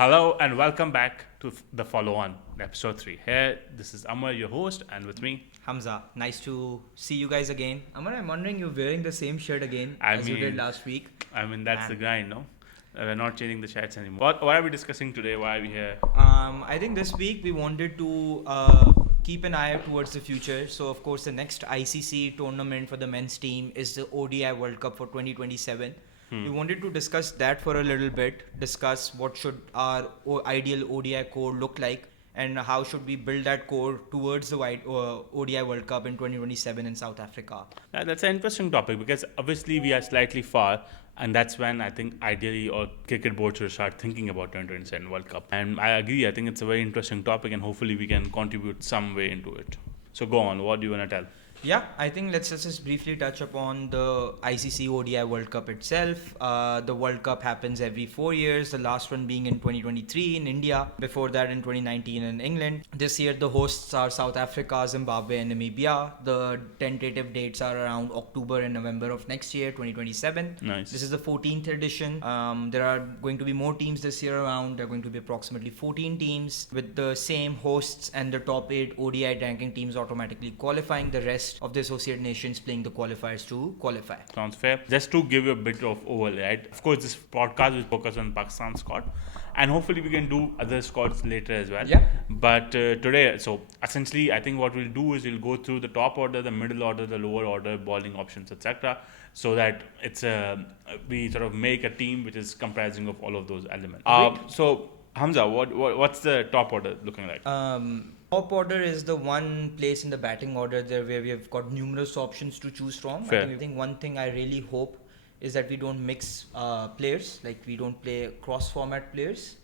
Hello and welcome back to the Follow On episode 3. Here, this is Amar, your host, and with me, Hamza, nice to see you guys again. Amar, I'm wondering you're wearing the same shirt again as you did last week. That's the grind, no? We're not changing the shirts anymore. What are we discussing today? Why are we here? I think this week we wanted to keep an eye out towards the future. So, of course, the next ICC tournament for the men's team is the ODI World Cup for 2027. We wanted to discuss that for a little bit, discuss what should our ideal ODI core look like and how should we build that core towards the ODI World Cup in 2027 in South Africa. That's an interesting topic because obviously we are slightly far, and that's when I think ideally or cricket board should start thinking about 2027 World Cup. And I agree, I think it's a very interesting topic, and hopefully we can contribute some way into it. So go on, what do you want to tell? Yeah, I think let's just briefly touch upon the ICC ODI World Cup itself. The World Cup happens every 4 years, the last one being in 2023 in India, before that in 2019 in England. This year the hosts are South Africa, Zimbabwe and Namibia. The tentative dates are around October and November of next year, 2027. Nice. This is the 14th edition. There are going to be more teams this year around. There are going to be approximately 14 teams with the same hosts and the top 8 ODI ranking teams automatically qualifying, the rest of the associate nations playing the qualifiers to qualify. Sounds fair. Just to give you a bit of overlay, right? Of course, this podcast will focus on Pakistan squad, and hopefully we can do other squads later as well. Yeah. But today, so essentially, I think what we'll do is we'll go through the top order, the middle order, the lower order, bowling options, etc., so that it's we sort of make a team which is comprising of all of those elements. So Hamza, what's the top order looking like? Top order is the one place in the batting order there where we have got numerous options to choose from. Fair. I think one thing I really hope is that we don't mix players, like we don't play cross-format players.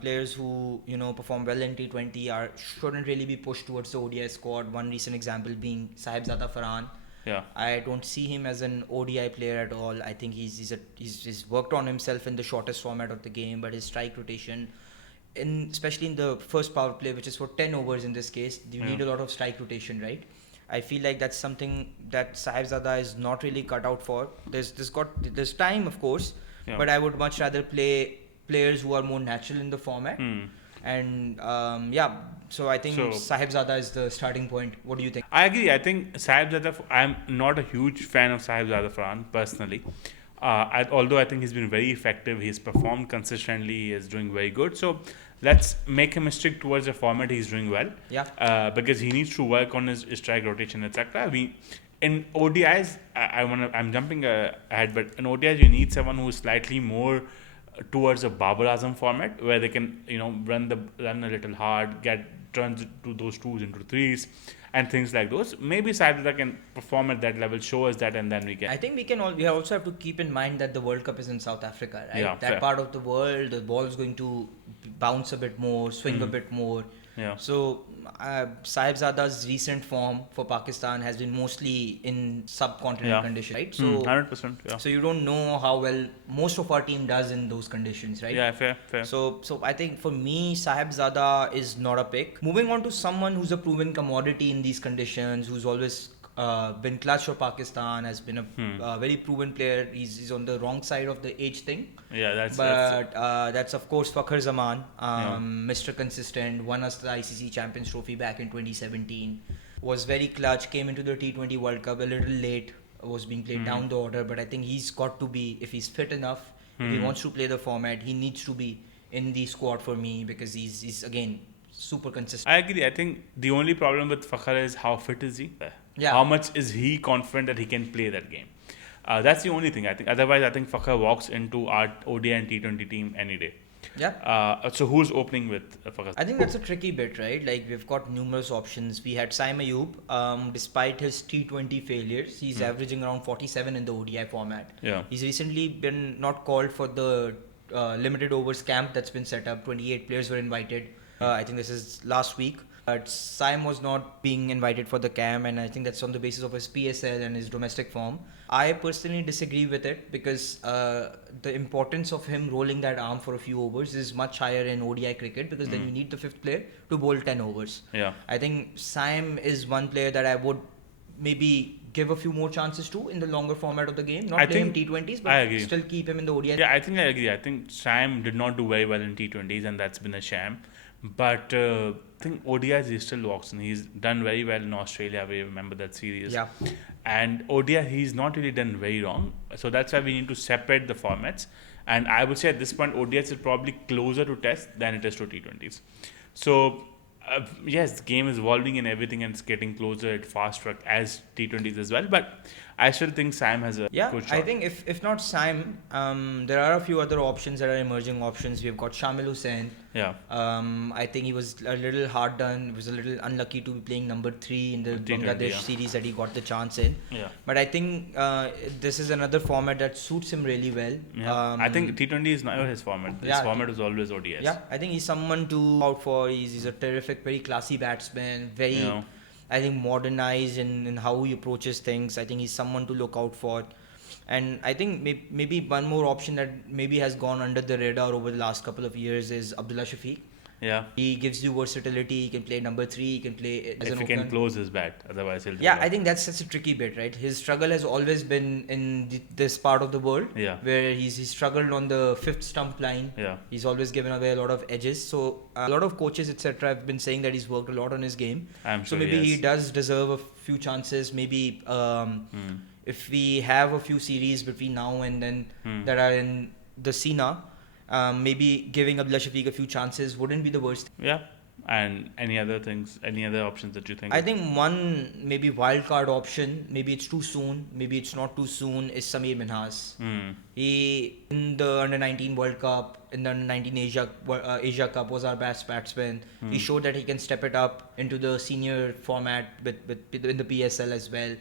Players who perform well in T20 shouldn't really be pushed towards the ODI squad. One recent example being Sahibzada Farhan. Yeah. I don't see him as an ODI player at all. I think he's worked on himself in the shortest format of the game, but his strike rotation, especially in the first power play, which is for 10 overs in this case, you need a lot of strike rotation, right? I feel like that's something that Sahibzada is not really cut out for. There's time, of course, but I would much rather play players who are more natural in the format. And so I think Sahibzada is the starting point. What do you think? I agree. I think Sahibzada, I'm not a huge fan of Sahibzada Farhan personally. Although I think he's been very effective, he's performed consistently, he is doing very good. So let's make him stick towards a format he's doing well. Yeah. Because he needs to work on his strike rotation, etc. In ODIs, I'm jumping ahead, but in ODIs you need someone who is slightly more towards a Babar Azam format where they can run a little hard, get turns to those twos into threes and things like those. Maybe Sahibzada can perform at that level, show us that, and then we can. I think we also have to keep in mind that the World Cup is in South Africa, right? Yeah, that fair. part of the world, the ball is going to bounce a bit more, swing a bit more. Yeah. So Sahibzada's recent form for Pakistan has been mostly in subcontinent conditions, right? So 100%. Yeah. So you don't know how well most of our team does in those conditions, right? Yeah, fair. So I think for me, Sahibzada is not a pick. Moving on to someone who's a proven commodity in these conditions, who's always been clutch for Pakistan, has been a very proven player. He's on the wrong side of the age thing. Yeah, that's of course Fakhar Zaman, Mr. Consistent, won us the ICC Champions Trophy back in 2017. Was very clutch, came into the T20 World Cup a little late, was being played down the order, but I think he's got to be, if he's fit enough, if he wants to play the format, he needs to be in the squad for me because he's again super consistent. I agree. I think the only problem with Fakhar is how fit is he? Yeah. How much is he confident that he can play that game? That's the only thing I think. Otherwise, I think Fakhar walks into our ODI and T20 team any day. Yeah. So who's opening with Fakhar? I think that's a tricky bit, right? Like we've got numerous options. We had Saim Ayub. Despite his T20 failures, he's averaging around 47 in the ODI format. Yeah. He's recently been not called for the limited overs camp that's been set up. 28 players were invited. I think this is last week. But Saim was not being invited for the camp, and I think that's on the basis of his PSL and his domestic form. I personally disagree with it because the importance of him rolling that arm for a few overs is much higher in ODI cricket because then you need the fifth player to bowl 10 overs. Yeah. I think Saim is one player that I would maybe give a few more chances to in the longer format of the game. Not I play him think T20s, I but agree. still keep him in the ODI. Yeah, I think I agree. I think Saim did not do very well in T20s, and that's been a sham. But I think ODIs he still walks in. He's done very well in Australia. We remember that series. Yeah. And ODI, he's not really done very wrong. So that's why we need to separate the formats. And I would say at this point, ODIs is probably closer to Test than it is to T20s. So yes, the game is evolving and everything, and it's getting closer at fast track as T20s as well. But I still think Saim has a good shot. I think if not Saim, there are a few other options that are emerging options. We've got Shamil Hussain. Yeah. I think he was a little hard done. He was a little unlucky to be playing number 3 in the Bangladesh series that he got the chance in. Yeah. But I think this is another format that suits him really well. Yeah. I think T20 is never his format. His format is always ODS. Yeah, I think he's someone to look out for. He's a terrific, very classy batsman. Very, I think, modernized in how he approaches things. I think he's someone to look out for. And I think maybe one more option that maybe has gone under the radar over the last couple of years is Abdullah Shafiq. Yeah. He gives you versatility. He can play number 3. He can play as an opener. If he can close his bat, otherwise he'll. Yeah, I think that's a tricky bit, right? His struggle has always been in this part of the world, where he's struggled on the 5th stump line. Yeah. He's always given away a lot of edges. So a lot of coaches, etc., have been saying that he's worked a lot on his game. I'm sure so maybe he does deserve a few chances. Maybe if we have a few series between now and then that are in the Sina. Maybe giving Abdullah Shafiq a few chances wouldn't be the worst. Yeah. And any other things, any other options that you think? I think one maybe wild card option, maybe it's too soon, maybe it's not too soon, is Sameer Minhas. He, in the Under-19 World Cup, in the Under-19 Asia Cup, was our best batsman. He showed that he can step it up into the senior format in the PSL as well.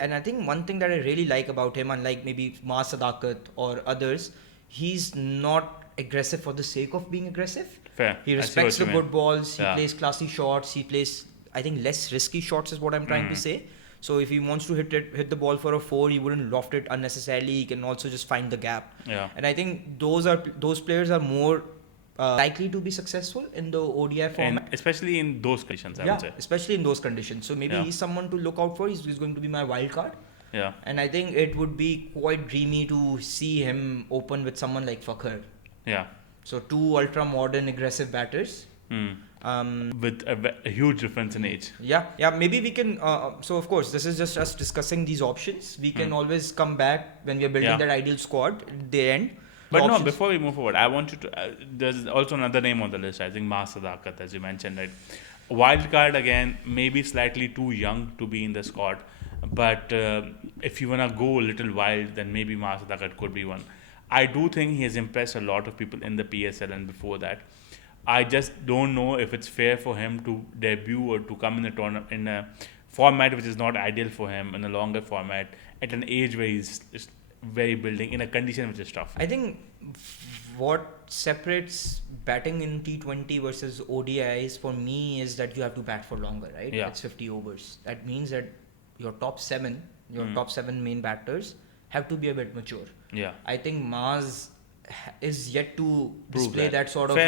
And I think one thing that I really like about him, unlike maybe Maaz Sadakat or others, he's not aggressive for the sake of being aggressive. Fair. He respects the good balls. He plays classy shots. He plays, I think, less risky shots is what I'm trying to say. So if he wants to hit the ball for a 4, he wouldn't loft it unnecessarily. He can also just find the gap. Yeah. And I think those players are more likely to be successful in the ODI format. And especially in those conditions, I would say. Especially in those conditions. So maybe he's someone to look out for. He's going to be my wild card. Yeah. And I think it would be quite dreamy to see him open with someone like Fakhar. Yeah. So 2 ultra-modern, aggressive batters. With a huge difference in age. Yeah. Maybe we can... so, of course, this is just us discussing these options. We can always come back when we are building that ideal squad at the end. But no, before we move forward, I want you to... there's also another name on the list. I think Maaz Sadakat, as you mentioned, right? Wild card, again, maybe slightly too young to be in the squad. But if you want to go a little wild, then maybe Maaz Sadakat could be one. I do think he has impressed a lot of people in the PSL and before that. I just don't know if it's fair for him to debut or to come in a tournament in a format which is not ideal for him, in a longer format, at an age where he's very building, in a condition which is tough. I think what separates batting in T20 versus ODIs for me is that you have to bat for longer, right? Yeah. It's 50 overs. That means that your top 7 main batters have to be a bit mature. Yeah. I think Maaz is yet to display that sort of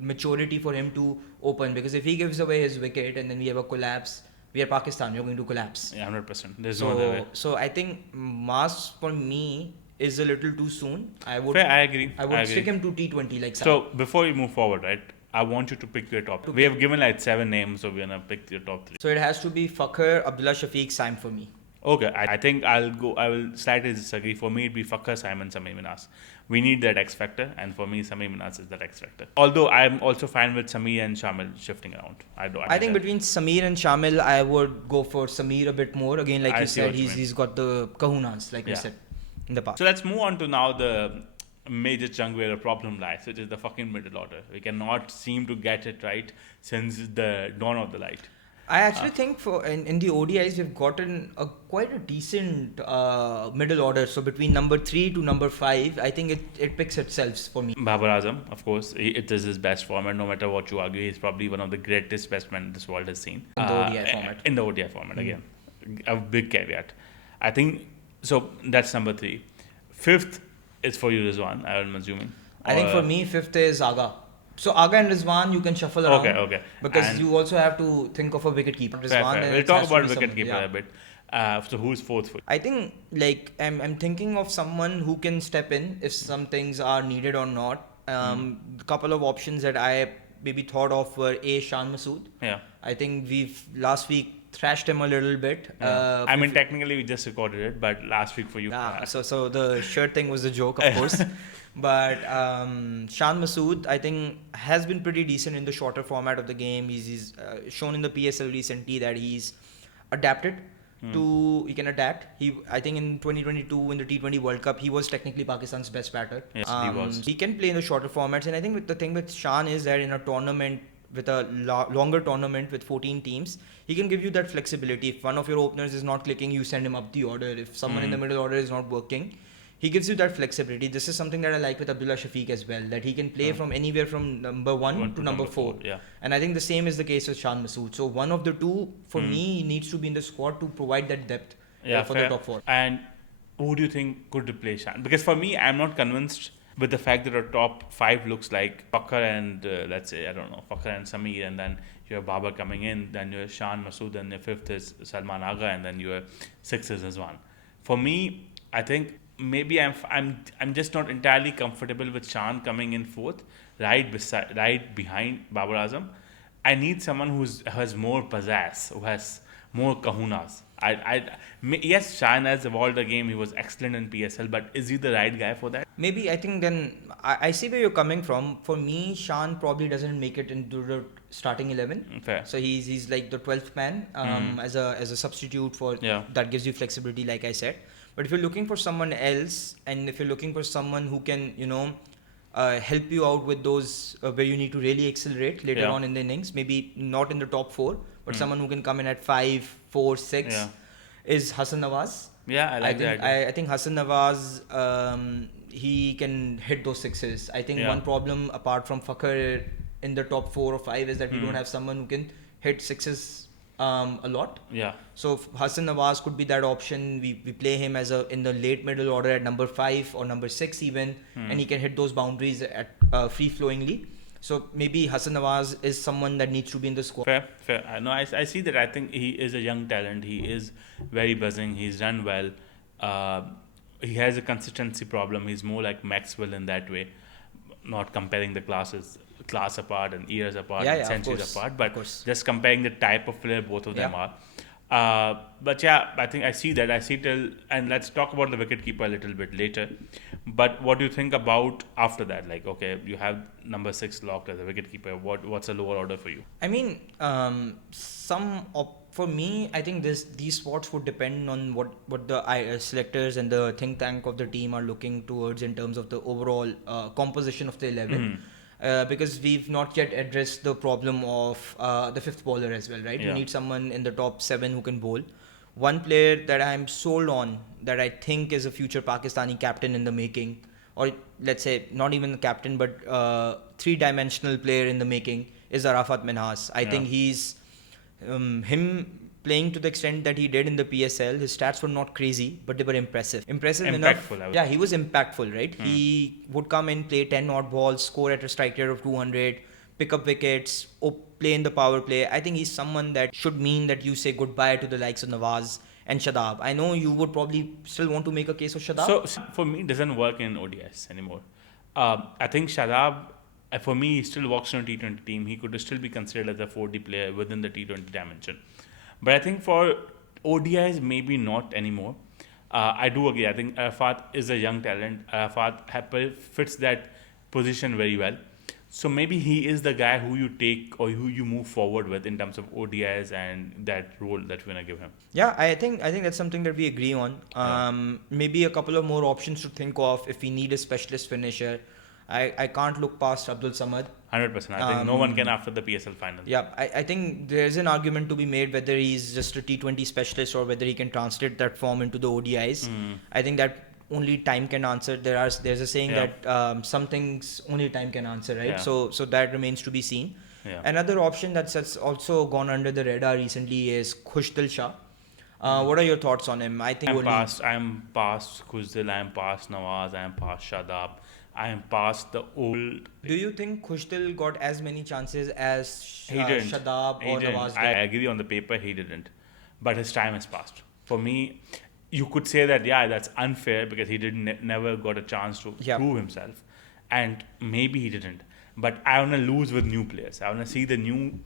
maturity for him to open, because if he gives away his wicket and then we have a collapse, we are Pakistan, we're going to collapse. Yeah, 100%. There's no other way. So I think Maaz for me is a little too soon. I agree. I would stick him to T20 like so. Before we move forward, right, I want you to pick your top. We have given like 7 names, so we're gonna pick your top 3. So it has to be Fakhar, Abdullah Shafiq, Saim for me. Okay, I think I will slightly disagree. For me, it'd be Fakhar, Saim, and Sameer Minhas. We need that X factor, and for me, Sameer Minhas is that X factor. Although I'm also fine with Sameer and Shamil shifting around. I think between Sameer and Shamil, I would go for Sameer a bit more. Again, like you said, he's got the kahunas, like we said in the past. So let's move on to now the major chunk where the problem lies, which is the fucking middle order. We cannot seem to get it right since the dawn of the light. I actually think in the ODIs we've gotten quite a decent middle order. So between number 3 to number 5, I think it picks itself for me. Babar Azam, of course, it is his best format. No matter what you argue, he's probably one of the greatest batsmen this world has seen. In the ODI format. In the ODI format, again. A big caveat. I think, so that's number 3. 5th is for you, Rizwan, I'm assuming. I think for me, 5th is Aga. So Aga and Rizwan, you can shuffle around. Okay. Because you also have to think of a wicket keeper. Fair. We'll talk about wicket keeper a bit. So who's fourth for you? I think like I'm thinking of someone who can step in if some things are needed or not. Couple of options that I maybe thought of were Shan Masood. Yeah. I think we've last week thrashed him a little bit. Yeah. I mean, technically we just recorded it, but last week for you. So the shirt thing was a joke, of course. But Shan Masood, I think, has been pretty decent in the shorter format of the game. He's shown in the PSL recently that he's adapted to, he can adapt. I think in 2022 in the T20 World Cup, he was technically Pakistan's best batter. Yes, he was. He can play in the shorter formats, and I think the thing with Shan is that in a tournament, with a longer tournament with 14 teams, he can give you that flexibility. If one of your openers is not clicking, you send him up the order. If someone in the middle order is not working, he gives you that flexibility. This is something that I like with Abdullah Shafiq as well, that he can play from anywhere from number 1 to number 4. Yeah. And I think the same is the case with Shan Masood. So one of the two, for me, needs to be in the squad to provide that depth for the top 4. And who do you think could replace Shan? Because for me, I'm not convinced with the fact that our top 5 looks like Fakhar and let's say, I don't know, Fakhar and Sameer, and then you have Babar coming in, then you have Shan Masood, and your 5th is Salman Agha, and then your 6th is Rizwan. For me, I think maybe I'm just not entirely comfortable with Shan coming in 4th, right behind Babar Azam. I need someone who has more pizzazz, who has more kahunas. Yes, Shan has evolved the game. He was excellent in PSL, but is he the right guy for that? Maybe, I think then I see where you're coming from. For me, Shan probably doesn't make it into the starting 11. Fair. So he's like the 12th man as a substitute for that gives you flexibility, like I said. But if you're looking for someone else, and if you're looking for someone who can, help you out with those where you need to really accelerate later on in the innings, maybe not in the top 4, but someone who can come in at 5, 4, 6, is Hassan Nawaz. Yeah, I like that. I think Hassan Nawaz, he can hit those sixes. I think one problem apart from Fakhar in the top 4 or 5 is that we don't have someone who can hit sixes a lot. Yeah. So Hassan Nawaz could be that option. We play him as in the late middle order at number 5 or number 6 even, and he can hit those boundaries at free flowingly. So maybe Hassan Nawaz is someone that needs to be in the squad. Fair. I see that. I think he is a young talent. He is very buzzing. He's done well. He has a consistency problem. He's more like Maxwell in that way, not comparing the class apart and years apart and centuries apart, but just comparing the type of player both of them are. But yeah, I think I see that. And let's talk about the wicketkeeper a little bit later. But what do you think about after that? Like, okay, you have number 6 locked as a wicketkeeper. What's a lower order for you? I mean, for me, I think these spots would depend on what the selectors and the think tank of the team are looking towards in terms of the overall composition of the 11. Because we've not yet addressed the problem of the 5th bowler as well, right? You need someone in the top 7 who can bowl. One player that I'm sold on, that I think is a future Pakistani captain in the making, or let's say not even the captain, but 3-dimensional player in the making, is Arafat Minhas. I think he's him playing to the extent that he did in the PSL. His stats were not crazy, but they were impressive enough. Yeah, he was impactful, right? He would come in, play 10 odd balls, score at a strike rate of 200, pick up wickets, play in the power play. I think he's someone that should mean that you say goodbye to the likes of Nawaz and Shadab. I know you would probably still want to make a case of Shadab. So for me, it doesn't work in ODIs anymore. I think Shadab, for me, he still works on a T20 team. He could still be considered as a 4D player within the T20 dimension. But I think for ODIs, maybe not anymore. I do agree. I think Arafat is a young talent. Arafat fits that position very well. So maybe he is the guy who you take or who you move forward with in terms of ODIs and that role that we're going to give him. Yeah, I think that's something that we agree on. Maybe a couple of more options to think of if we need a specialist finisher. I can't look past Abdul Samad. 100%. I think no one can after the PSL final. Yeah, I think there's an argument to be made whether he's just a T20 specialist or whether he can translate that form into the ODIs. I think that only time can answer. There's a saying that some things only time can answer, right? Yeah. So that remains to be seen. Yeah. Another option that's also gone under the radar recently is Khushdil Shah. What are your thoughts on him? I think I'm past Khushdil, I'm past Nawaz, I'm past Shadab, I am past the old. Do you think Khushdil got as many chances as He didn't. Shadab or Nawaz did? I agree on the paper, he didn't. But his time has passed. For me, you could say that, yeah, that's unfair because he didn't never got a chance to prove himself. And maybe he didn't. But I want to lose with new players. I want to see the new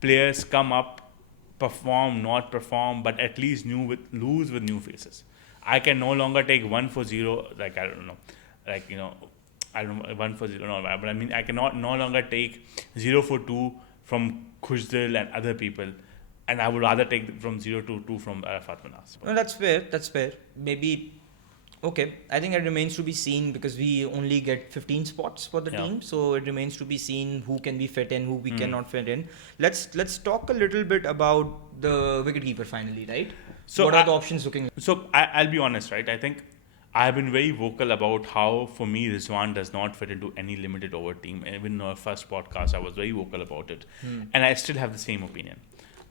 players come up, perform, not perform, but at least lose with new faces. I can no longer take 1-0, like, I don't know, like, I don't know, 1-0, no, but I mean, I cannot no longer take 0-2 from Khushdil and other people. And I would rather take from 0-2 from Arafat Manas. No, that's fair. That's fair. Maybe. Okay, I think it remains to be seen because we only get 15 spots for the team, so it remains to be seen who can we fit in, who we cannot fit in. Let's talk a little bit about the wicketkeeper finally, right? So what are the options looking like? So I'll be honest, right? I think I've been very vocal about how, for me, Rizwan does not fit into any limited over team. Even in our first podcast, I was very vocal about it, and I still have the same opinion.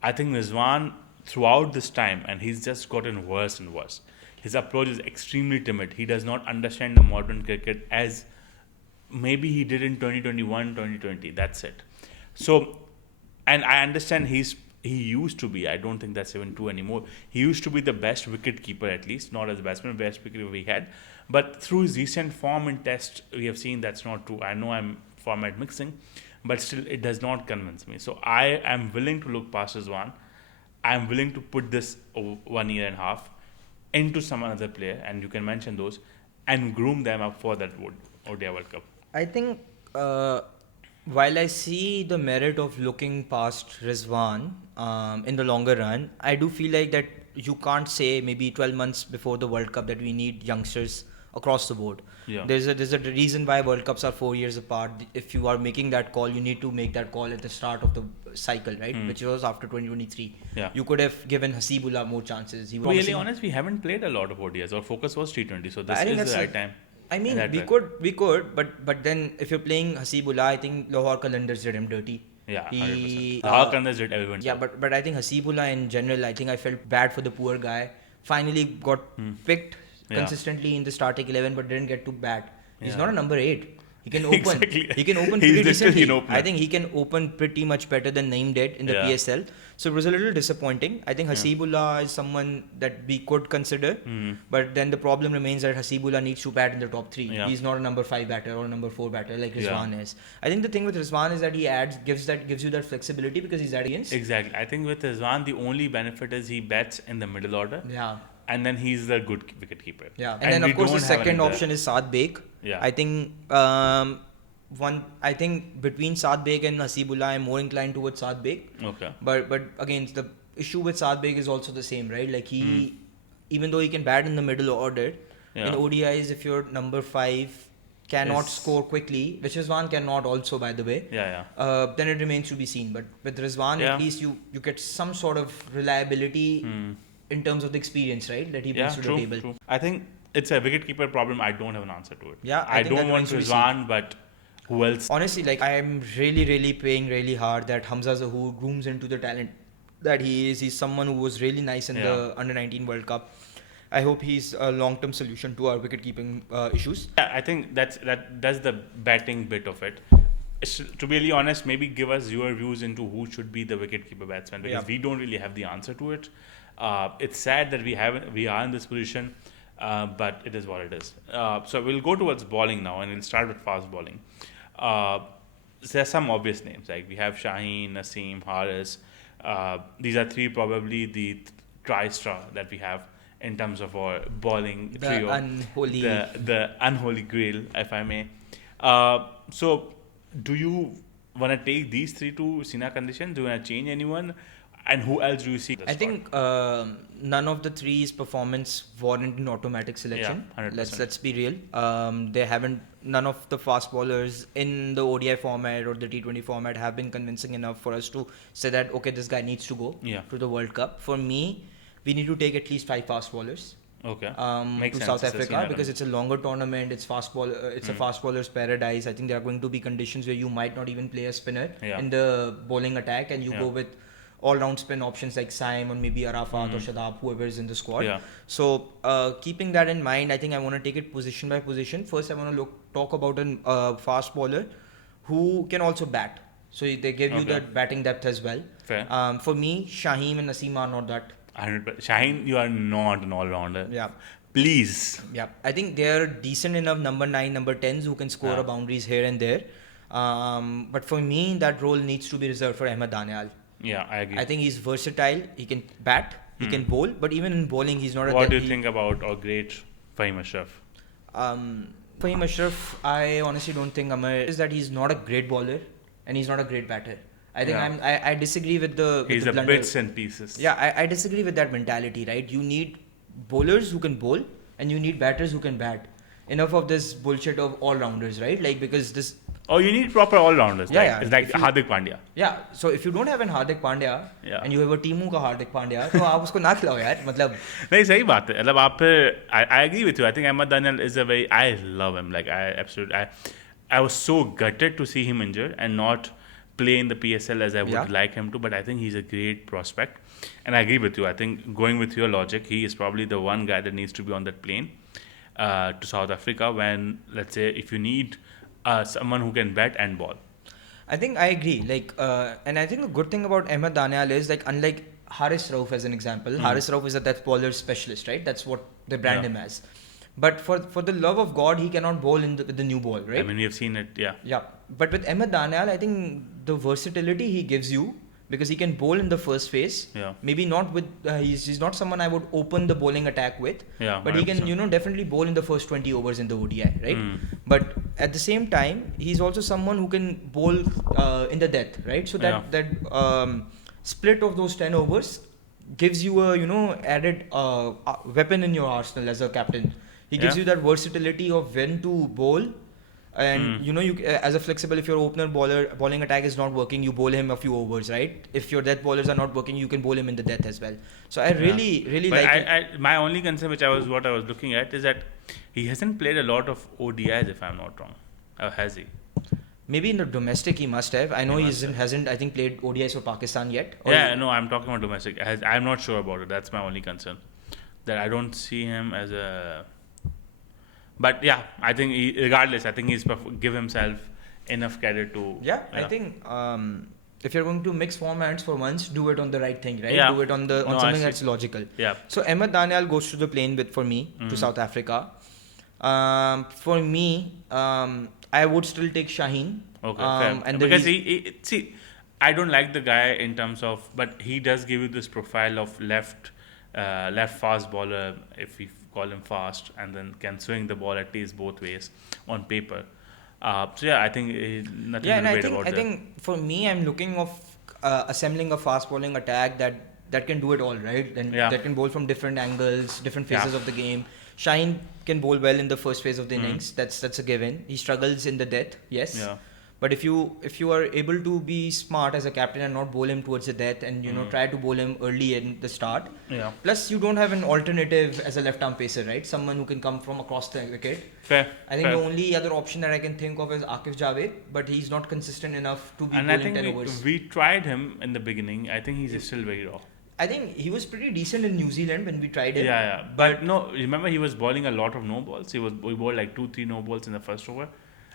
I think Rizwan, throughout this time, and he's just gotten worse and worse. His approach is extremely timid. He does not understand the modern cricket as maybe he did in 2021, 2020. That's it. So, and I understand he used to be. I don't think that's even true anymore. He used to be the best wicket keeper, at least, not as a batsman, best wicket keeper we had. But through his recent form in Test, we have seen that's not true. I know I'm format mixing, but still, it does not convince me. So I am willing to look past Rizwan. I am willing to put this 1 year and a half into some other player, and you can mention those, and groom them up for that ODI World Cup. I think while I see the merit of looking past Rizwan in the longer run, I do feel like that you can't say maybe 12 months before the World Cup that we need youngsters across the board. Yeah. There's a reason why World Cups are 4 years apart. If you are making that call, you need to make that call at the start of the cycle, right? Which was after 2023. Yeah. You could have given Hasibullah more chances. To be really honest, we haven't played a lot of ODIs. Our focus was T20, so this is the right time. I mean, we could, but then if you're playing Hasibullah, I think Lahore Qalandars did him dirty. Yeah, 100%. Lahore Qalandars did everyone. Yeah, but I think Hasibullah in general, I think I felt bad for the poor guy. Finally got picked consistently in the starting 11, but didn't get to bat. He's not a number 8. He can open. Exactly. He can open pretty decently. I think he can open pretty much better than Naeem did in the PSL. So it was a little disappointing. I think Hasibullah is someone that we could consider, but then the problem remains that Hasibullah needs to bat in the top 3. He's not a number 5 batter or a number 4 batter like Rizwan is. I think the thing with Rizwan is that he gives you that flexibility because he's that experienced. Exactly. I think with Rizwan, the only benefit is he bats in the middle order. Yeah. And then he's the good wicket keeper. Yeah. And then of course the second option is Saad Beg. Yeah. I think I think between Saad Beg and Hasibullah, I'm more inclined towards Saad Beg. Okay. But again, the issue with Saad Beg is also the same, right? Like even though he can bat in the middle order, in ODIs, if you're number 5 cannot score quickly, which Rizwan cannot also, by the way. Then it remains to be seen. But with Rizwan, at least you get some sort of reliability in terms of the experience, right? That he brings to the table. True. I think it's a wicketkeeper problem. I don't have an answer to it. Yeah, I don't want Rizwan, but who else? Honestly, like I am really praying really hard that Hamza Zahoor grooms into the talent that he is. He's someone who was really nice in the Under-19 World Cup. I hope he's a long-term solution to our wicket-keeping issues. Yeah, I think that's the batting bit of it. To be really honest, maybe give us your views into who should be the wicket-keeper batsman, because we don't really have the answer to it. It's sad that we are in this position, but it is what it is. So we'll go towards bowling now, and we'll start with fast bowling. There are some obvious names, like we have Shaheen, Naseem, Haris. These are 3 probably the tri-star that we have in terms of our bowling trio. The unholy grail, if I may. So do you want to take these 3 to Sina condition? Do you want to change anyone? And who else do you see? I think none of the 3's performance warrant an automatic selection. Yeah, 100%. Let's be real. None of the fast bowlers in the ODI format or the T20 format have been convincing enough for us to say that, okay, this guy needs to go to the World Cup. For me, we need to take at least 5 fast bowlers. Okay. To South Africa, because it's a longer tournament. It's a fast bowler's paradise. I think there are going to be conditions where you might not even play a spinner in the bowling attack, and you go with all-round spin options like Saim or maybe Arafat or Shadab, whoever is in the squad. So keeping that in mind, I think I want to take it position by position. First, I want to talk about a fast bowler who can also bat. So they give you that batting depth as well. Fair. For me, Shaheen and Naseem are not that. 100%. Shaheen, you are not an all-rounder. Yeah. Please. Yeah, I think they're decent enough number 9, number 10s who can score boundaries here and there. But for me, that role needs to be reserved for Ahmed Daniel. Yeah, I agree. I think he's versatile. He can bat, he can bowl, but even in bowling, he's not. What do you think about our great Fahim Ashraf? Fahim Ashraf, I honestly don't think is that he's not a great bowler and he's not a great batter. I think I disagree with the. He's with the blunder. bits and pieces. Yeah, I disagree with that mentality. Right, you need bowlers who can bowl and you need batters who can bat. Enough of this bullshit of all rounders, right? Like because this. Oh, you need proper all-rounders. Yeah, like, yeah. It's like Hardik Pandya. Yeah, so if you don't have an Hardik Pandya and you have a Timu ka Hardik Pandya, तो आप उसको ना खिलाओ यार मतलब. नहीं सही बात है मतलब आप फिर I agree with you. I think Ahmed Daniel is a very I love him like I was so gutted to see him injured and not play in the PSL as I would like him to, but I think he's a great prospect and I agree with you. I think going with your logic, he is probably the one guy that needs to be on that plane to South Africa when let's say if you need someone who can bat and ball. I think I agree. Like, and I think the good thing about Ahmed Daniel is like, unlike Haris Rauf as an example, Haris Rauf is a death bowler specialist, right? That's what they brand him as. But for the love of God, he cannot bowl with the new ball, right? I mean, we have seen it, yeah. Yeah. But with Ahmed Daniel, I think the versatility he gives you, because he can bowl in the first phase. Yeah. Maybe not with he's not someone I would open the bowling attack with. Yeah. But 100%. He can definitely bowl in the first 20 overs in the ODI, right? But at the same time, he's also someone who can bowl in the death, right? So that split of those 10 overs gives you a added weapon in your arsenal as a captain. He gives you that versatility of when to bowl. And you as a flexible, if your opener bowling attack is not working, you bowl him a few overs, right? If your death bowlers are not working, you can bowl him in the death as well. So I really but like it. My only concern, what I was looking at, is that he hasn't played a lot of ODIs, if I'm not wrong. Or has he? Maybe in the domestic he must have. I know he hasn't I think played ODIs for Pakistan yet. No, I'm talking about domestic. I'm not sure about it. That's my only concern. That I don't see him as a. But yeah, I think regardless, I think he's give himself enough credit to. Yeah, I think if you're going to mix formats for once, do it on the right thing, right? Yeah. Do it on something that's logical. Yeah. So Ahmed Daniel goes to the plane for me to South Africa. For me, I would still take Shaheen. Okay, fair. And because see, I don't like the guy in terms of, but he does give you this profile of left fast bowler, if we call him fast, and then can swing the ball at least both ways on paper. So yeah, I think nothing to debate about that. I think for me, I'm looking of assembling a fast bowling attack that can do it all, right? And that can bowl from different angles, different phases of the game. Shaheen can bowl well in the first phase of the innings. That's a given. He struggles in the death, yes. Yeah. But if you are able to be smart as a captain and not bowl him towards the death and try to bowl him early in the start. Yeah. Plus you don't have an alternative as a left arm pacer, right? Someone who can come from across the wicket. Fair. I think the only other option that I can think of is Akif Javed, but he's not consistent enough to be and bowling I think 10 overs. We tried him in the beginning. I think he's still very raw. I think he was pretty decent in New Zealand when we tried him. Yeah. But no, remember he was bowling a lot of no balls. He bowled like 2-3 no balls in the first over.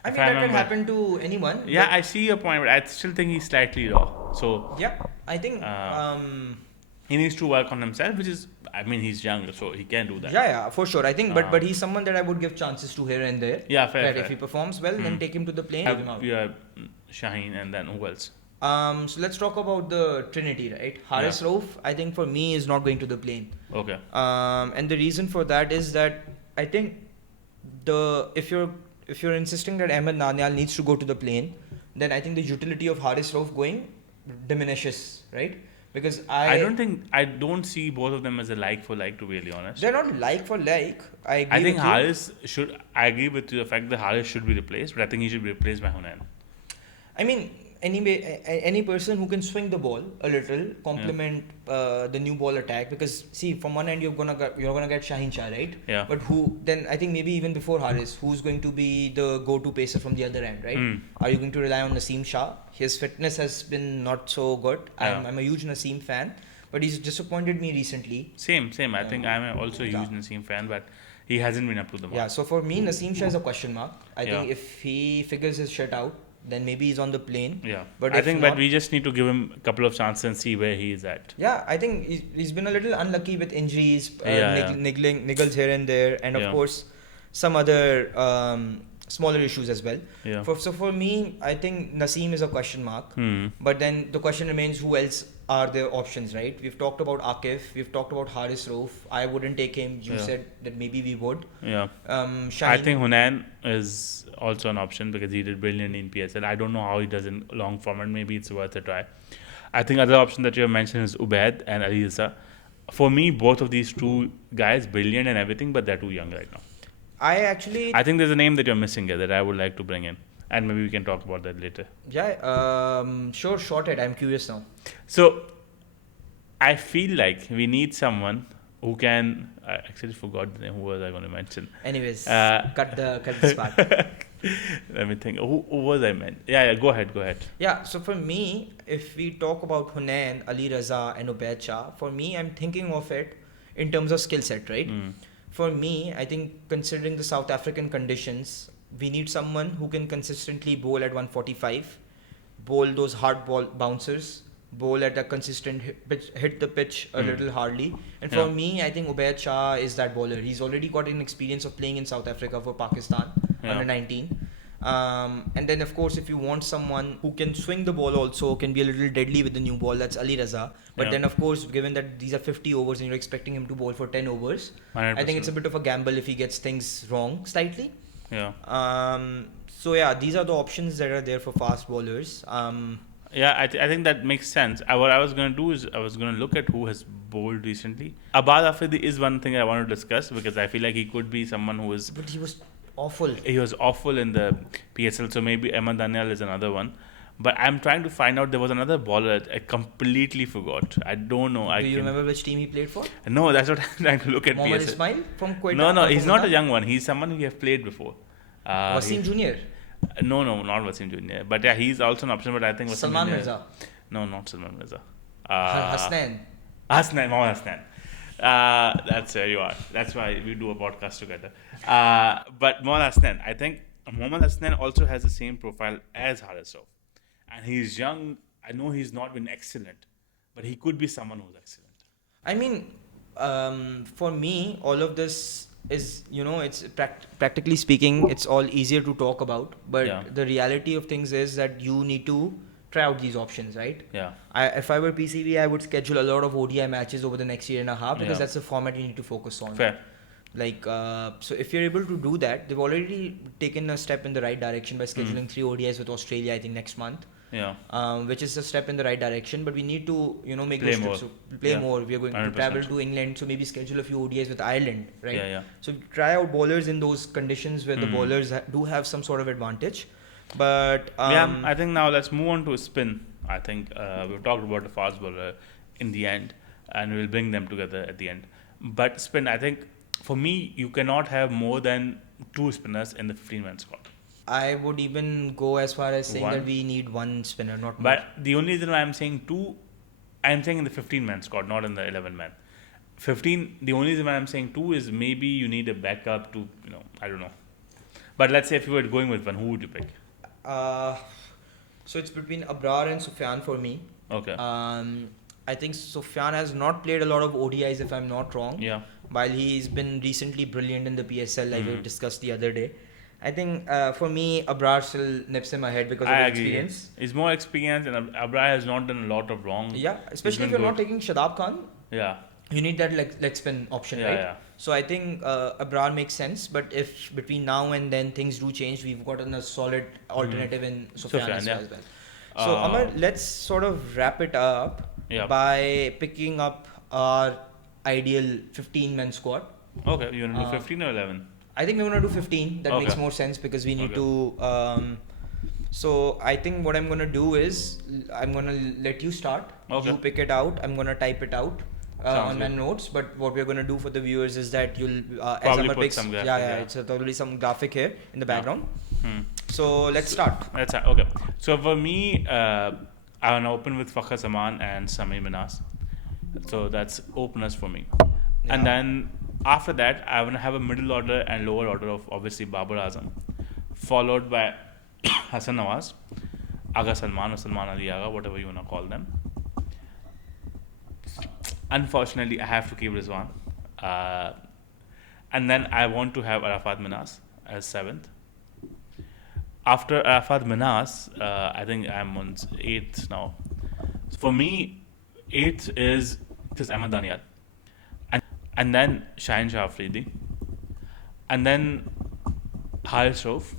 I mean, that can happen to anyone. Yeah, I see your point, but I still think he's slightly raw. So yeah, I think he needs to work on himself, which is, I mean, he's young, so he can do that. Yeah, for sure. I think, but he's someone that I would give chances to here and there. Yeah, fair. If he performs well, then take him to the plane. Yeah, Shaheen, and then who else? So let's talk about the Trinity, right? Haris Rauf, I think for me is not going to the plane. Okay. And the reason for that is that I think if you're insisting that Ahmed Daniel needs to go to the plane, then I think the utility of Haris Rauf going diminishes, right? Because I don't see both of them as a like for like, to be really honest. They're not like for like. I think Haris should. I agree with you the fact that Haris should be replaced, but I think he should be replaced by Hunain. I mean, any person who can swing the ball a little complement the new ball attack, because see, from one end you're gonna get Shaheen Shah, right? Yeah. But who then? I think maybe even before Haris, who's going to be the go-to pacer from the other end, right? Are you going to rely on Naseem Shah? His fitness has been not so good. Yeah. I'm a huge Naseem fan, but he's disappointed me recently. Same. I think I'm also a huge Naseem fan, but he hasn't been up to the mark. Yeah. So for me, Naseem Shah is a question mark. I think if he figures his shit out, then maybe he's on the plane. Yeah. But I if think not, that we just need to give him a couple of chances and see where he is at. yeah, I think he's been a little unlucky with injuries, Yeah. niggles here and there, and of Yeah. course some other smaller issues as well. Yeah. So for me, I think Naseem is a question mark. Hmm. But then the question remains, who else are their options, right? We've talked about Akif, we've talked about Haris Rauf. I wouldn't take him. You Yeah. said that maybe we would. Yeah. Shaheen, I think Hunain is also an option because he did brilliant in PSL. I don't know how he does in long format. Maybe it's worth a try. I think other option that you have mentioned is Ubaid and Ali Reza. For me, both of these two guys, brilliant and everything, but they're too young right now. I think there's a name that you're missing here that I would like to bring in. And maybe we can talk about that later. sure, short it. I'm curious now. So, I feel like we need someone who can... I actually forgot the name. Who was I going to mention? Anyways, cut this part. Let me think. Who was I meant? Yeah, go ahead. Yeah, so for me, if we talk about Hunain, Ali Raza and Ubaid Shah, for me, I'm thinking of it in terms of skill set, right? For me, I think considering the South African conditions, we need someone who can consistently bowl at 145, bowl those hard ball bouncers, bowl at a consistent hit the pitch a little hardly. And for me, I think Ubaid Shah is that bowler. He's already got an experience of playing in South Africa for Pakistan under 19. And then, of course, if you want someone who can swing the ball also, can be a little deadly with the new ball, that's Ali Raza. But then, of course, given that these are 50 overs and you're expecting him to bowl for 10 overs, 100%. I think it's a bit of a gamble if he gets things wrong slightly. Yeah. So, yeah, these are the options that are there for fast bowlers. Yeah, I think that makes sense. What I was going to do is I was going to look at who has bowled recently. Abad Afridi is one thing I want to discuss because I feel like he could be someone who is... But he was awful. He was awful in the PSL, so maybe Ahmed Daniel is another one. But I'm trying to find out, there was another bowler I completely forgot. I don't know. Do you remember which team he played for? No, that's what I'm trying to look at. Mohammad PSL. Ismail from Quetta? No, he's not a young one. He's someone we have played before. Wasim Junior? No, not Wasim Junior. But yeah, he's also an option, but I think Wasim Salman Junior. Mirza? No, not Salman Mirza. Hasnain? Mohammad Hasnain. That's where you are. That's why we do a podcast together. But Mohammad Hasnain, I think Mohammad Hasnain also has the same profile as Haris Rauf. And he's young. I know he's not been excellent, but he could be someone who's excellent. I mean, for me, all of this is, it's practically speaking, it's all easier to talk about. But the reality of things is that you need to try out these options, right? Yeah. If I were PCB, I would schedule a lot of ODI matches over the next year and a half because that's the format you need to focus on. Fair. So if you're able to do that, they've already taken a step in the right direction by scheduling 3 ODIs with Australia, I think, next month. Yeah. Which is a step in the right direction, but we need to, make play those steps. more. So play more. We are going 100%. to travel to England, so maybe schedule a few ODIs with Ireland, right? Yeah. So try out bowlers in those conditions where the bowlers do have some sort of advantage. But I think now let's move on to spin. I think we've talked about the fast bowler in the end, and we'll bring them together at the end. But spin, I think for me, you cannot have more than 2 spinners in the 15-man squad. I would even go as far as saying that we need 1 spinner, not more. But the only reason why I'm saying 2, I'm saying in the 15-man squad, not in the 11-man. 15, the only reason why I'm saying 2 is maybe you need a backup to, I don't know. But let's say if you were going with one, who would you pick? So it's between Abrar and Sufyan for me. Okay. I think Sufyan has not played a lot of ODIs, if I'm not wrong. Yeah. While he's been recently brilliant in the PSL, like we discussed the other day. I think for me, Abrar still nips him ahead because of experience. He's more experienced, and Abrar has not done a lot of wrong. Yeah, especially if you're not taking Shadab Khan. Yeah. You need that leg spin option, right? Yeah. So I think Abrar makes sense, but if between now and then things do change, we've gotten a solid alternative in Sufyan as well. So Amar, let's sort of wrap it up by picking up our ideal 15-man squad. Okay, you want to do 15 or 11? I think we're going to do 15. That makes more sense because we need to... so I think what I'm going to do is I'm going to let you start. Okay. You pick it out. I'm going to type it out on my notes. But what we're going to do for the viewers is that you'll... Probably put some graphic. It's totally some graphic here in the background. So let's start. Okay. So for me, I want to open with Fakhar Zaman and Saim Ayub. So that's openers for me. Yeah. And then after that, I want to have a middle order and lower order of obviously Babar Azam, followed by Hassan Nawaz, Aga Salman or Salman Ali Aga, whatever you want to call them. Unfortunately, I have to keep Rizwan. And then I want to have Arafat Minas as 7th. After Arafat Minas, I think I'm on 8th now. So for me, 8th is Ahmed Daniel. And then Shaheen Shah Afridi. And then Haris Rauf.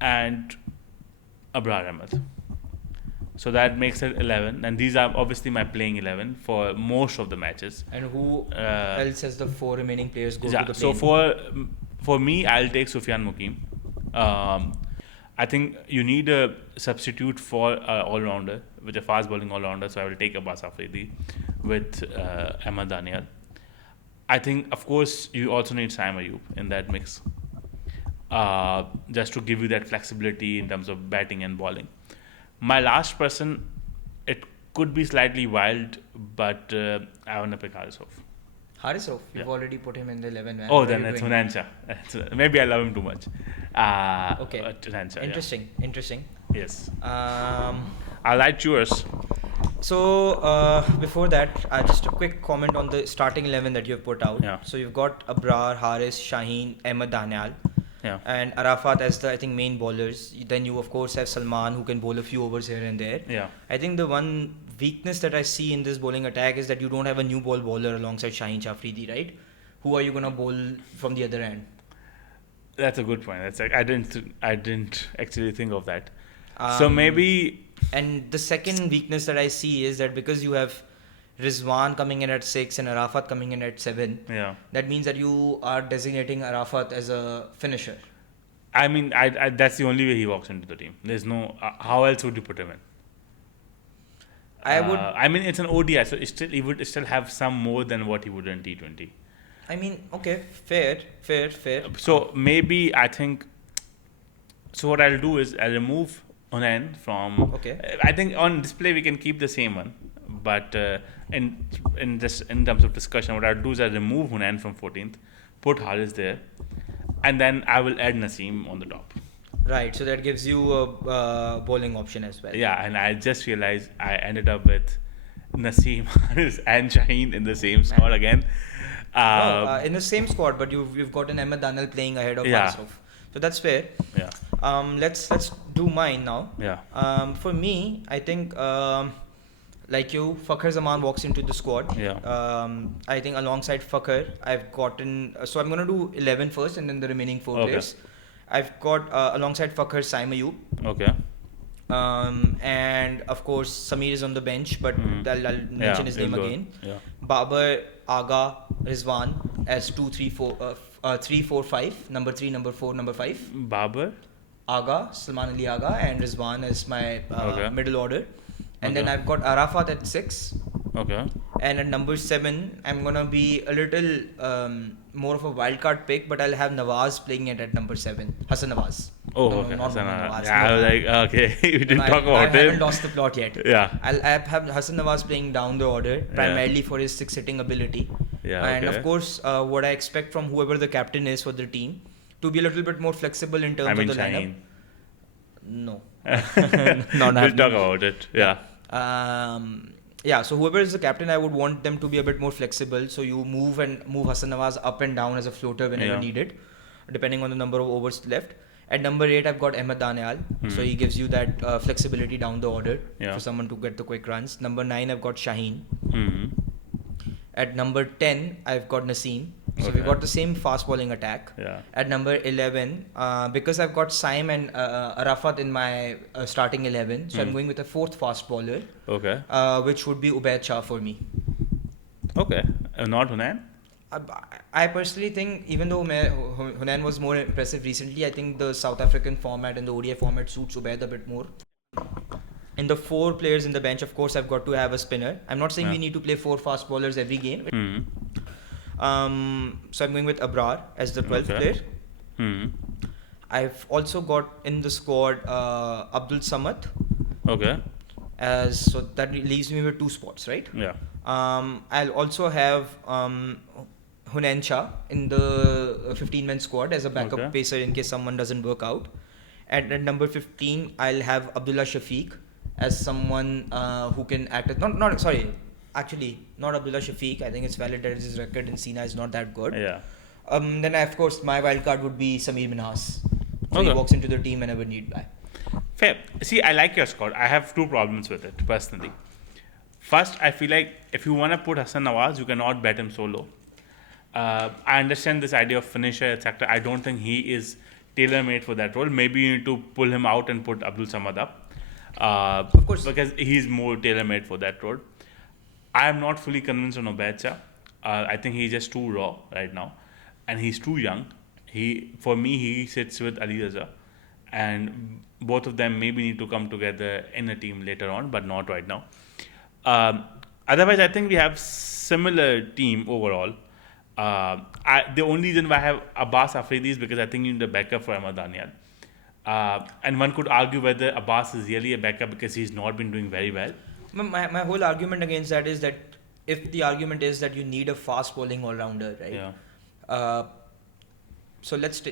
And Abrar Ahmed. So that makes it 11. And these are obviously my playing 11 for most of the matches. And who else as the 4 remaining players go to the plane? So for me, I'll take Sufyan Mukim. I think you need a substitute for an all-rounder, with a fast bowling all-rounder. So I will take Abbas Afridi with Ahmed Daniel. I think, of course, you also need Saim Ayub in that mix, just to give you that flexibility in terms of batting and bowling. My last person, it could be slightly wild, but I want to pick Haris Rauf. Haris Rauf, you've already put him in the 11. Man. Oh, then it's Hunain Shah. Maybe I love him too much. Okay. Shah, Interesting. Yes. I like yours. So, before that, just a quick comment on the starting 11 that you've put out. Yeah. So, you've got Abrar, Haris, Shaheen, Ahmed Daniel. Yeah. And Arafat as the, I think, main bowlers. Then you, of course, have Salman, who can bowl a few overs here and there. Yeah. I think the one weakness that I see in this bowling attack is that you don't have a new ball bowler alongside Shaheen Shah Afridi, right? Who are you going to bowl from the other end? That's a good point. That's like, I didn't actually think of that. So maybe... And the second weakness that I see is that because you have Rizwan coming in at 6 and Arafat coming in at 7, that means that you are designating Arafat as a finisher. I mean, I that's the only way he walks into the team. There's no... how else would you put him in? I mean, it's an ODI, so he would still have some more than what he would in T20. I mean, okay, fair. So maybe I think... So what I'll do is I'll remove Hunain from... Okay. I think on display we can keep the same one. But in terms of discussion, what I'll do is I'll remove Hunain from 14th, put Haris there, and then I will add Naseem on the top. Right, so that gives you a bowling option as well. Yeah, and I just realized I ended up with Naseem, Haris and Shaheen in the same squad again. In the same squad, but you've got an Ahmed Daniel playing ahead of Haris Rauf. So that's fair. Yeah. Let's do mine now. Yeah. For me, I think like you, Fakhar Zaman walks into the squad. Yeah. I think alongside Fakhar, I've gotten... So I'm going to do 11 first and then the remaining 4 players. I've got alongside Fakhar, Saim Ayub. Okay. And of course, Sameer is on the bench, but I'll mention his name again. Yeah. Babar, Aga, Rizwan as 2, 3, 4, 5. Number 3, number 4, number 5. Babar? Aga, Salman Ali Aga, and Rizwan as my middle order. And then I've got Arafat at 6. Okay. And at number 7, I'm going to be a little more of a wildcard pick, but I'll have Nawaz playing it at number 7. Hassan Nawaz. Oh, no, okay. Not Hassan Nawaz. Yeah, I was like, okay, we didn't talk about I it. haven't lost the plot yet. Yeah. I'll have Hassan Nawaz playing down the order, primarily for his 6-hitting ability. Yeah, and of course, what I expect from whoever the captain is for the team, to be a little bit more flexible in terms of the lineup. No. We'll talk about it. Yeah. So whoever is the captain, I would want them to be a bit more flexible. So you move Hassan Nawaz up and down as a floater whenever needed, depending on the number of overs left. At number 8, I've got Ahmed Daniel. So he gives you that flexibility down the order for someone to get the quick runs. Number 9, I've got Shaheen. At number 10, I've got Naseem. So we've got the same fast bowling attack. Yeah. At number 11, because I've got Saim and Arafat in my starting 11, so I'm going with a 4th fast bowler. Okay. Which would be Ubaid Shah for me. Okay. Not Hunain? I personally think, even though Hunain was more impressive recently, I think the South African format and the ODI format suits Ubaid a bit more. In the 4 players in the bench, of course, I've got to have a spinner. I'm not saying we need to play 4 fast bowlers every game. So I'm going with Abrar as the 12th player. I've also got in the squad Abdul Samad. Okay. So that leaves me with 2 spots, right? Yeah. I'll also have Hunain Shah in the 15-man squad as a backup pacer in case someone doesn't work out. At number 15, I'll have Abdullah Shafiq as someone who can act as not sorry, actually not Abdullah Shafiq. I think it's valid that his record in Sina is not that good. Yeah. Then of course my wild card would be Samir Minhas. So he Okay. walks into the team whenever need by. Fair. See, I like your squad. I have two problems with it personally. First, I feel like if you want to put Hassan Nawaz, you cannot bet him so low. I understand this idea of finisher, etc. I don't think he is tailor-made for that role. Maybe you need to pull him out and put Abdul Samad up. Of course. Because he's more tailor-made for that role. I am not fully convinced on Ubaid Shah. I think he's just too raw right now. And he's too young. For me, he sits with Ali Raza. And both of them maybe need to come together in a team later on, but not right now. Otherwise, I think we have similar team overall. The only reason why I have Abbas Afridi is because I think you need a backup for Ahmad Daniel. And one could argue whether Abbas is really a backup because he's not been doing very well. My whole argument against that is that if the argument is that you need a fast bowling all-rounder, right? Yeah. So let's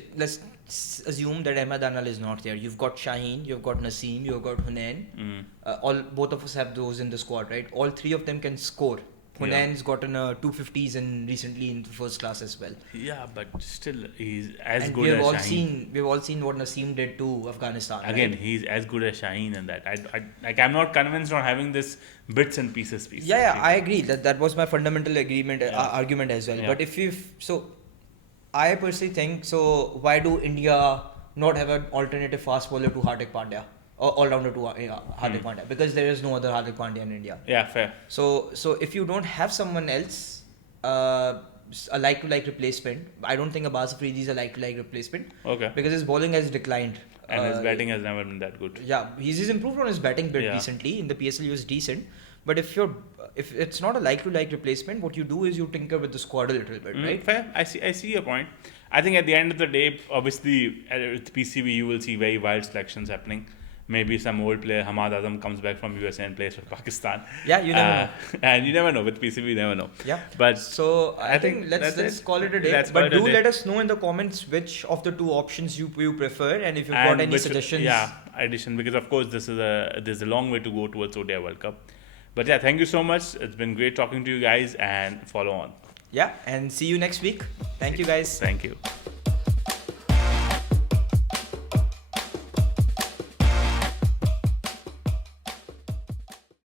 assume that Ahmad Anal is not there. You've got Shaheen, you've got Naseem, you've got Hunain. Both of us have those in the squad, right? All three of them can score. Hunain's gotten 250s recently in the first class as well. Yeah, but still, he's as And good as Shaheen. We've all seen what Naseem did to Afghanistan. Again, right? he's as good as Shaheen in that. I'm not convinced on having this bits and pieces. Yeah, I agree. That was my fundamental argument as well. Yeah. But I personally think, so why do India not have an alternative fast bowler to Hardik Pandya? Or all-rounder to Hardik Pandya? Because there is no other Hardik Pandya in India. Yeah, fair. So if you don't have someone else, a like-to-like replacement, I don't think Abbas Afridi is a like-to-like replacement. Okay. Because his bowling has declined. And his batting has never been that good. Yeah, he's improved on his batting bit Yeah. recently. In the PSL, he was decent. But if it's not a like-to-like replacement, what you do is you tinker with the squad a little bit, right? Fair. I see your point. I think at the end of the day, obviously, with PCB, you will see very wild selections happening. Maybe some old player, Hamad Azam, comes back from USA and plays for Pakistan. Yeah, you never know. And you never know. With PCB, you never know. Yeah. But So I think let's call it a day. But do let us know in the comments which of the two options you prefer, and if you've got any suggestions. Yeah, addition, because of course there's a long way to go towards ODI World Cup. But yeah, thank you so much. It's been great talking to you guys, and follow on. Yeah, and see you next week. Thank you guys. Thank you.